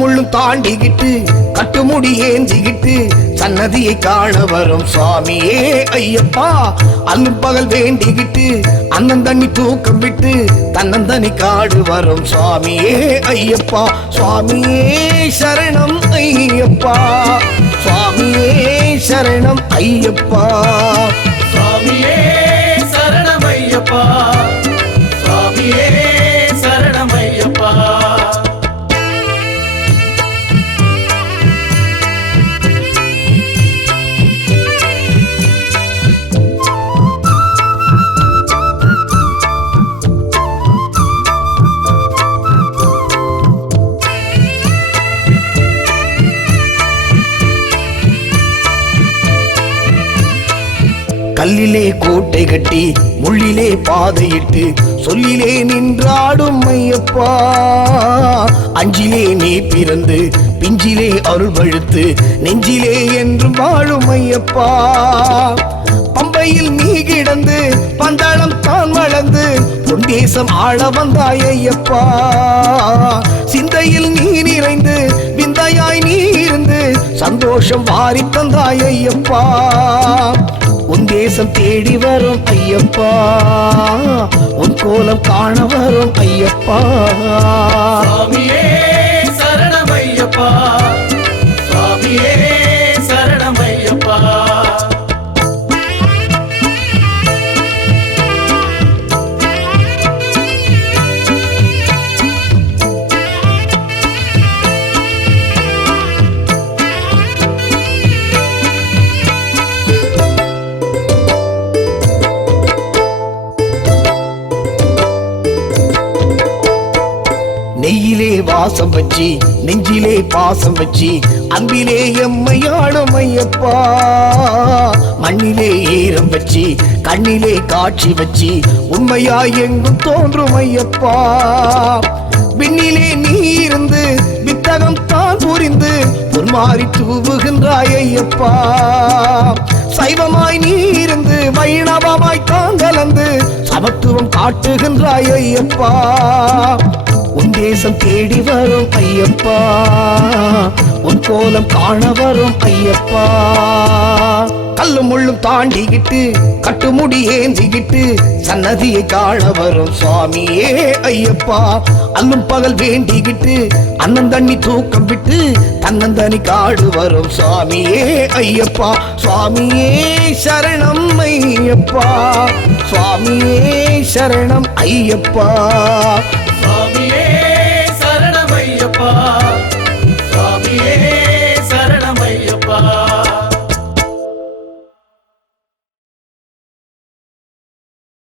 முள்ளும் தாண்டிக்கிட்டு கட்டுமுடி ஏந்திக்கிட்டு சன்னதியை காண வரும் சுவாமியே ஐயப்பா. அல்லும் பகல் வேண்டிக்கிட்டு அண்ணன் தண்ணி தூக்கம் விட்டு தன்னந்தனி காடு வரும் சுவாமியே ஐயப்பா. சுவாமியே சரணம் ஐயப்பா, சுவாமியே சரணம் ஐயப்பா, சுவாமியே சரணம் ஐயப்பா, சுவாமியே சரணம் ஐயப்பா. கல்லிலே கோட்டை கட்டி முள்ளிலே பாதையிட்டு சொல்லிலே நின்றாடும் ஐயப்பா. அஞ்சிலே நீ பிறந்து பிஞ்சிலே அருள் வழுத்து நெஞ்சிலே என்று வாழும் ஐயப்பா. பம்பையில் நீ கிடந்து பந்தளம் தான் வளர்ந்து பொன்தேசம் ஆள வந்தாய் ஐயப்பா. சிந்தையில் நீ நிறைந்து விந்தையாய் நீ இருந்து சந்தோஷம் வாரி தந்தாய் ஐயப்பா. உன் தேசம் தேடி வரும் ஐயப்பா, உன் கோலம் காண வரும் ஐயப்பா. சுவாமியே சரணம் ஐயப்பா, சுவாமியே சரணம் ஐயப்பா. நெய்யிலே வாசம் வச்சி நெஞ்சிலே பாசம் வச்சி அன்பிலே எம்மையாடும் ஐயப்பா. மண்ணிலே ஈரம் வச்சி கண்ணிலே காட்சி வச்சி உண்மையாய் எங்கும் தோன்றும் ஐயப்பா. விண்ணிலே நீ இருந்து வித்தகம் தான் புரிந்து பொன்மாறி தூவுகின்றாய் ஐயப்பா. சைவமாய் நீ இருந்து வைணவமாய் தான் கலந்து சமத்துவம் காட்டுகின்றாய் ஐயப்பா. உன் தேசம் தேடி வரும் ஐயப்பா, உன் கோலம் காண வரும் ஐயப்பா. கல்லும் முள்ளும் தாண்டிக்கிட்டு கட்டுமுடி ஏந்திக்கிட்டு சன்னதியை காண வரும் சுவாமியே ஐயப்பா. அல்லும் பகல் வேண்டிக்கிட்டு அண்ணன் தண்ணி தூக்கம் விட்டு தன்னந்தனி காடு வரும் சுவாமியே ஐயப்பா. சுவாமியே சரணம் ஐயப்பா, சுவாமியே சரணம் ஐயப்பா, சுவாமியே சரணம் ஐயப்பா.